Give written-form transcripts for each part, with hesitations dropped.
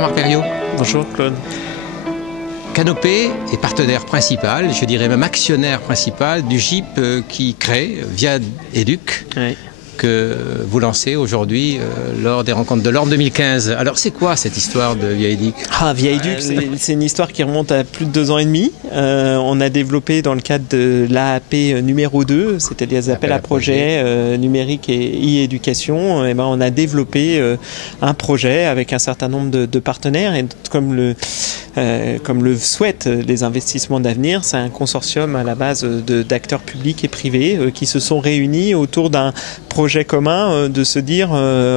Jean-Marc Perriot. Bonjour Claude. Canopé est partenaire principal, je dirais même actionnaire principal du GIP qui crée via Educ. Oui. Que vous lancez aujourd'hui lors des rencontres de l'Orne 2015. Alors c'est quoi cette histoire de Via Educ? Via Educ, c'est une histoire qui remonte à plus de 2 ans et demi. On a développé dans le cadre de l'AAP numéro 2, c'est-à-dire les appels à projets numériques et e-éducation. Et on a développé un projet avec un certain nombre de partenaires et comme le souhaitent les investissements d'avenir, c'est un consortium à la base d'acteurs publics et privés qui se sont réunis autour d'un projet commun de se dire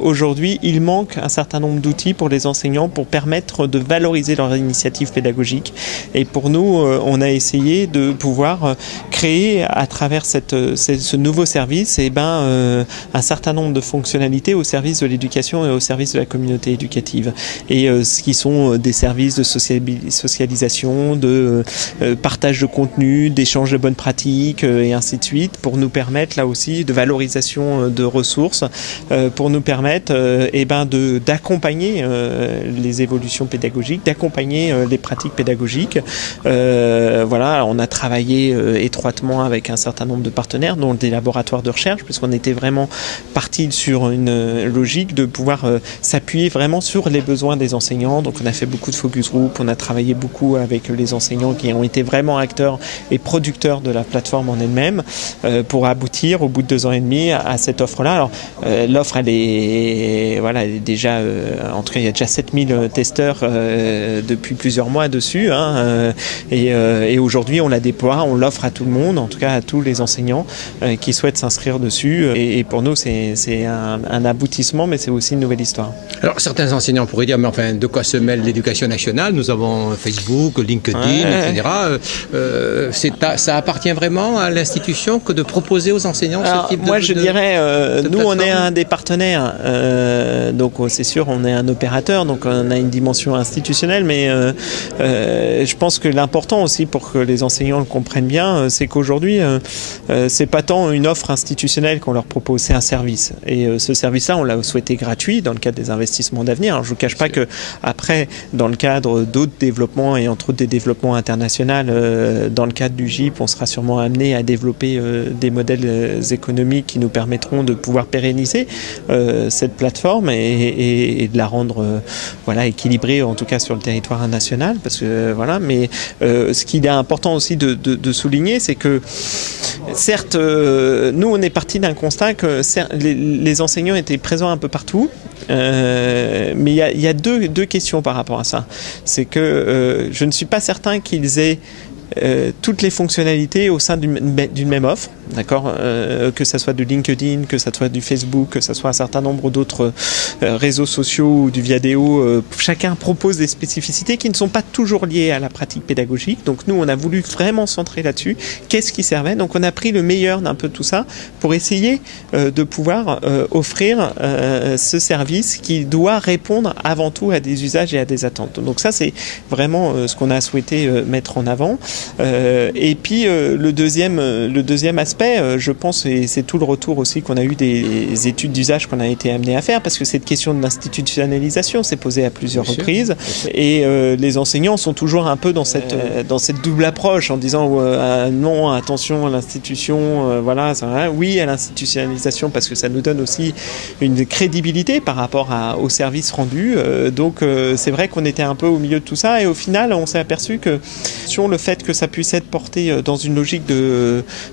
aujourd'hui il manque un certain nombre d'outils pour les enseignants pour permettre de valoriser leur initiative pédagogique. Et pour nous, on a essayé de pouvoir créer à travers ce nouveau service un certain nombre de fonctionnalités au service de l'éducation et au service de la communauté éducative. Et ce qui sont des services de socialisation, de partage de contenu, d'échange de bonnes pratiques et ainsi de suite pour nous permettre là aussi de valorisation de ressources pour nous permettre d'accompagner les évolutions pédagogiques, d'accompagner les pratiques pédagogiques. On a travaillé étroitement avec un certain nombre de partenaires, dont des laboratoires de recherche, puisqu'on était vraiment parti sur une logique de pouvoir s'appuyer vraiment sur les besoins des enseignants. Donc on a fait beaucoup de focus group, on a travaillé beaucoup avec les enseignants qui ont été vraiment acteurs et producteurs de la plateforme en elle-même pour aboutir au bout de 2 ans et demi à cette offre-là. Alors l'offre elle est déjà en tout cas il y a déjà 7000 testeurs depuis plusieurs mois dessus et aujourd'hui on la déploie, on l'offre à tout le monde, en tout cas à tous les enseignants qui souhaitent s'inscrire dessus et pour nous c'est un aboutissement mais c'est aussi une nouvelle histoire. Alors certains enseignants pourraient dire mais enfin de quoi se mêle l'éducation nationale? Nous avons Facebook, LinkedIn, etc. Ça appartient vraiment à l'institution que de proposer aux enseignants ce type de... Moi je dirais nous on est un des partenaires donc c'est sûr on est un opérateur donc on a une dimension institutionnelle mais je pense que l'important aussi pour que les enseignants le comprennent bien c'est qu'aujourd'hui c'est pas tant une offre institutionnelle qu'on leur propose, c'est un service et ce service-là on l'a souhaité gratuit dans le cadre des investissements d'avenir. Alors, je vous cache pas que après dans le cadre d'autres développements et entre autres des développements internationaux dans le cadre du GIP on sera sûrement amené à développer des modèles économiques qui nous permettront de pouvoir pérenniser cette plateforme et de la rendre équilibrée en tout cas sur le territoire national parce que mais ce qu'il est important aussi de souligner c'est que certes nous on est parti d'un constat que les enseignants étaient présents un peu partout mais il y a deux questions par rapport à ça. C'est que je ne suis pas certain qu'ils aient toutes les fonctionnalités au sein d'une même offre, d'accord, que ça soit du LinkedIn, que ça soit du Facebook, que ça soit un certain nombre d'autres réseaux sociaux ou du Viadeo, chacun propose des spécificités qui ne sont pas toujours liées à la pratique pédagogique. Donc nous, on a voulu vraiment centrer là-dessus. Qu'est-ce qui servait? Donc on a pris le meilleur d'un peu tout ça pour essayer de pouvoir offrir ce service qui doit répondre avant tout à des usages et à des attentes. Donc ça, c'est vraiment ce qu'on a souhaité mettre en avant. Et puis le deuxième aspect, je pense, et c'est tout le retour aussi qu'on a eu des études d'usage qu'on a été amené à faire, parce que cette question de l'institutionnalisation s'est posée à plusieurs reprises, et les enseignants sont toujours un peu dans cette double approche en disant non, attention à l'institution, oui à l'institutionnalisation parce que ça nous donne aussi une crédibilité par rapport au service rendu. Donc c'est vrai qu'on était un peu au milieu de tout ça, et au final on s'est aperçu que sur le fait que ça puisse être porté dans une logique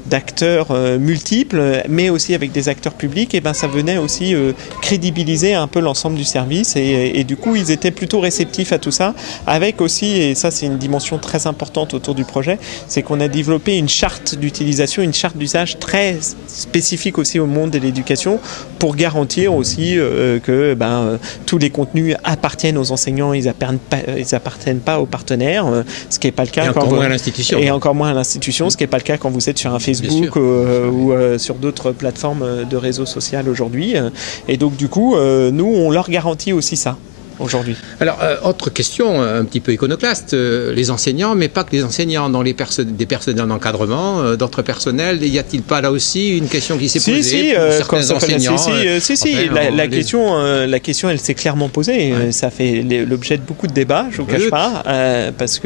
d'acteurs multiples, mais aussi avec des acteurs publics, et ça venait aussi crédibiliser un peu l'ensemble du service, et du coup ils étaient plutôt réceptifs à tout ça, avec aussi, et ça c'est une dimension très importante autour du projet, c'est qu'on a développé une charte d'utilisation, une charte d'usage très spécifique aussi au monde de l'éducation, pour garantir aussi que tous les contenus appartiennent aux enseignants, ils appartiennent pas aux partenaires, ce qui n'est pas le cas et encore moins à l'institution, ce qui n'est pas le cas quand vous êtes sur un Facebook ou sur d'autres plateformes de réseaux sociaux aujourd'hui. Et donc du coup, nous, on leur garantit aussi ça. aujourd'hui. Alors, autre question un petit peu iconoclaste, les enseignants, mais pas que les enseignants, dans des personnels d'encadrement, d'autres personnels, y a-t-il pas là aussi une question qui s'est posée pour certains enseignants? La question, elle s'est clairement posée. Ouais. Ça fait l'objet de beaucoup de débats, je vous cache pas, parce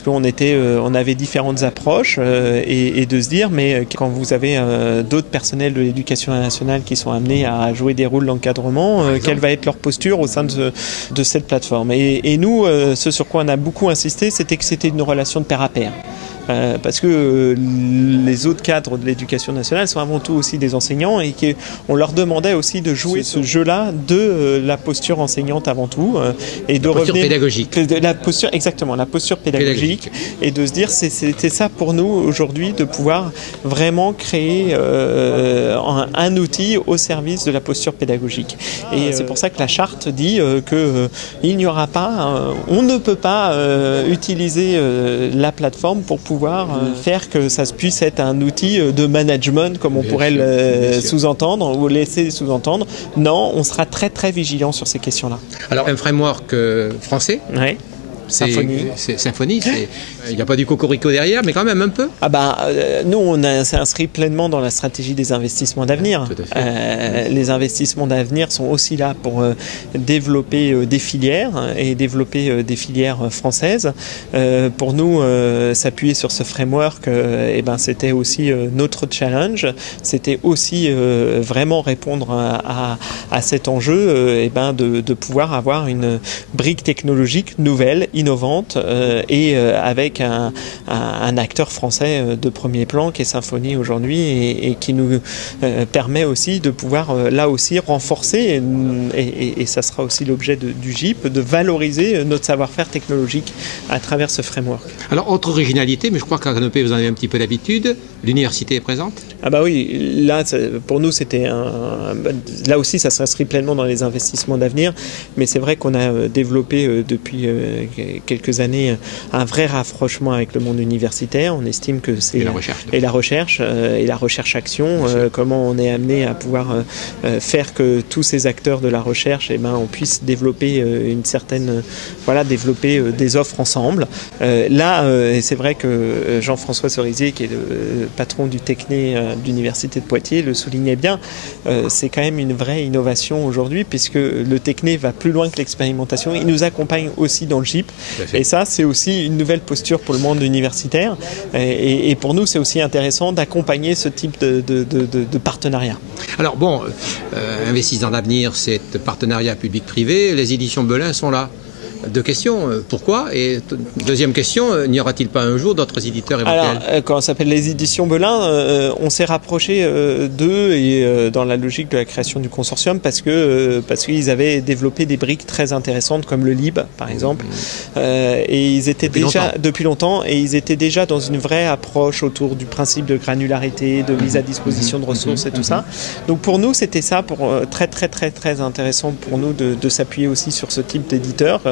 qu'on avait différentes approches et de se dire, mais quand vous avez d'autres personnels de l'éducation nationale qui sont amenés à jouer des rôles d'encadrement, quelle va être leur posture au sein de cette plateforme. Et nous, ce sur quoi on a beaucoup insisté, c'était que c'était une relation de pair à pair. Parce que les autres cadres de l'éducation nationale sont avant tout aussi des enseignants et qu'on leur demandait aussi de jouer ce jeu-là de la posture enseignante avant tout et de revenir pédagogique. La posture pédagogique et de se dire c'était ça pour nous aujourd'hui de pouvoir vraiment créer un outil au service de la posture pédagogique. Et c'est pour ça que la charte dit que il n'y aura pas, on ne peut pas utiliser la plateforme pour pouvoir faire que ça puisse être un outil de management comme on pourrait le sous-entendre ou laisser sous-entendre. Non, on sera très très vigilant sur ces questions-là. Alors un framework français. Oui. Symphonie, il n'y a pas du cocorico derrière, mais quand même un peu. Nous, on s'inscrit pleinement dans la stratégie des investissements d'avenir. Les investissements d'avenir sont aussi là pour développer des filières et développer des filières françaises. Pour nous, s'appuyer sur ce framework, c'était aussi notre challenge. C'était aussi vraiment répondre à cet enjeu de pouvoir avoir une brique technologique nouvelle, innovante et avec un acteur français de premier plan qui est Symphonie aujourd'hui et qui nous permet aussi de pouvoir là aussi renforcer et ça sera aussi l'objet du GIP, de valoriser notre savoir-faire technologique à travers ce framework. Alors autre originalité, mais je crois qu'à Canopé vous en avez un petit peu l'habitude, l'université est présente? Oui, là pour nous c'était là aussi ça s'inscrit pleinement dans les investissements d'avenir, mais c'est vrai qu'on a développé depuis quelques années un vrai rapprochement avec le monde universitaire. On estime que c'est la recherche action, comment on est amené à pouvoir faire que tous ces acteurs de la recherche on puisse développer développer des offres ensemble. C'est vrai que Jean-François Cerisier, qui est le patron du Techné de l'Université de Poitiers, le soulignait bien. C'est quand même une vraie innovation aujourd'hui puisque le Techné va plus loin que l'expérimentation. Il nous accompagne aussi dans le GIP. Et ça, c'est aussi une nouvelle posture pour le monde universitaire. Et pour nous, c'est aussi intéressant d'accompagner ce type de partenariat. Alors Investis dans l'avenir, c'est partenariat public-privé. Les éditions Belin sont là. Deux questions. Pourquoi? Et deuxième question, n'y aura-t-il pas un jour d'autres éditeurs éventuels? Alors, quand on s'appelle les éditions Belin, on s'est rapproché d'eux et dans la logique de la création du consortium parce qu'ils avaient développé des briques très intéressantes comme le LIB, par exemple. Et ils étaient depuis longtemps, et ils étaient déjà dans une vraie approche autour du principe de granularité, de mise à disposition de ressources et tout ça. Donc pour nous, c'était ça très très très très intéressant pour nous de s'appuyer aussi sur ce type d'éditeur.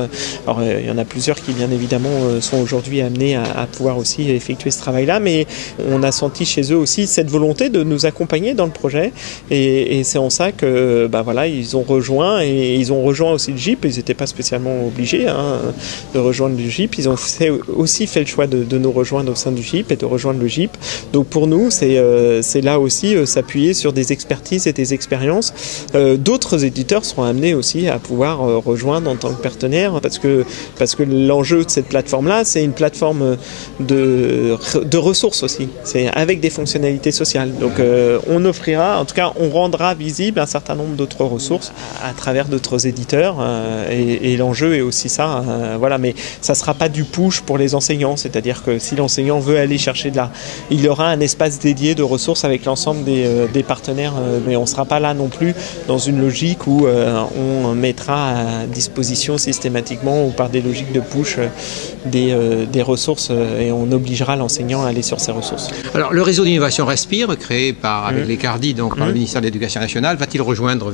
Alors, il y en a plusieurs qui, bien évidemment, sont aujourd'hui amenés à pouvoir aussi effectuer ce travail-là, mais on a senti chez eux aussi cette volonté de nous accompagner dans le projet, et c'est en ça que, ils ont rejoint, et ils ont rejoint aussi le GIP. Ils n'étaient pas spécialement obligés de rejoindre le GIP. Ils ont aussi fait le choix de nous rejoindre au sein du GIP et de rejoindre le GIP. Donc pour nous, c'est là aussi s'appuyer sur des expertises et des expériences. D'autres éditeurs seront amenés aussi à pouvoir rejoindre en tant que partenaire, parce que l'enjeu de cette plateforme-là, c'est une plateforme de ressources aussi. C'est avec des fonctionnalités sociales. Donc on offrira, en tout cas on rendra visible un certain nombre d'autres ressources à travers d'autres éditeurs et l'enjeu est aussi ça. Mais ça ne sera pas du push pour les enseignants, c'est-à-dire que si l'enseignant veut aller chercher il y aura un espace dédié de ressources avec l'ensemble des partenaires, mais on ne sera pas là non plus dans une logique où on mettra à disposition systématiquement ou par des logiques de push des ressources et on obligera l'enseignant à aller sur ces ressources. Alors, le réseau d'innovation Respire, créé avec les CARDI, donc par le ministère de l'Éducation nationale, va-t-il rejoindre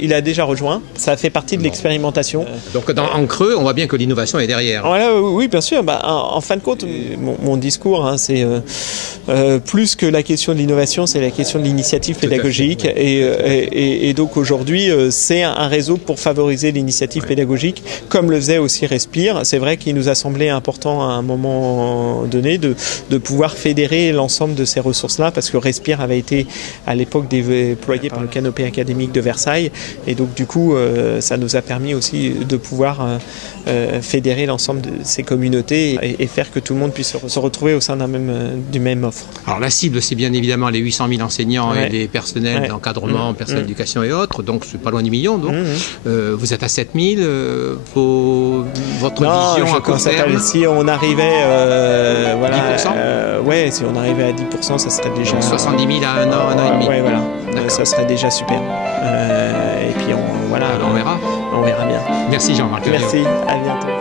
il a déjà rejoint. Ça fait partie de l'expérimentation. Donc, en creux, on voit bien que l'innovation est derrière. Voilà, oui, bien sûr. En fin de compte, mon discours, hein, c'est plus que la question de l'innovation, c'est la question de l'initiative pédagogique. Et donc aujourd'hui, c'est un réseau pour favoriser l'initiative pédagogique, comme le faisait aussi Respire. C'est vrai qu'il nous a semblé important à un moment donné de pouvoir fédérer l'ensemble de ces ressources-là, parce que Respire avait été à l'époque déployé par le Canopée académique de Versailles. Et donc du coup, ça nous a permis aussi de pouvoir fédérer l'ensemble de ces communautés et faire que tout le monde puisse se retrouver au sein du même offre. Alors la cible, c'est bien évidemment les 800 000 enseignants et les personnels d'encadrement, personnel d'éducation et autres, donc c'est pas loin du million. Donc. Vous êtes à 7 000, votre vision à court terme? Si on arrivait 10%, si on arrivait à 10%, ça serait déjà... Donc 70 000 à un an et demi. Oui, voilà, ça serait déjà super. Et puis on verra. On verra bien. Merci Jean-Marc. Merci, à bientôt.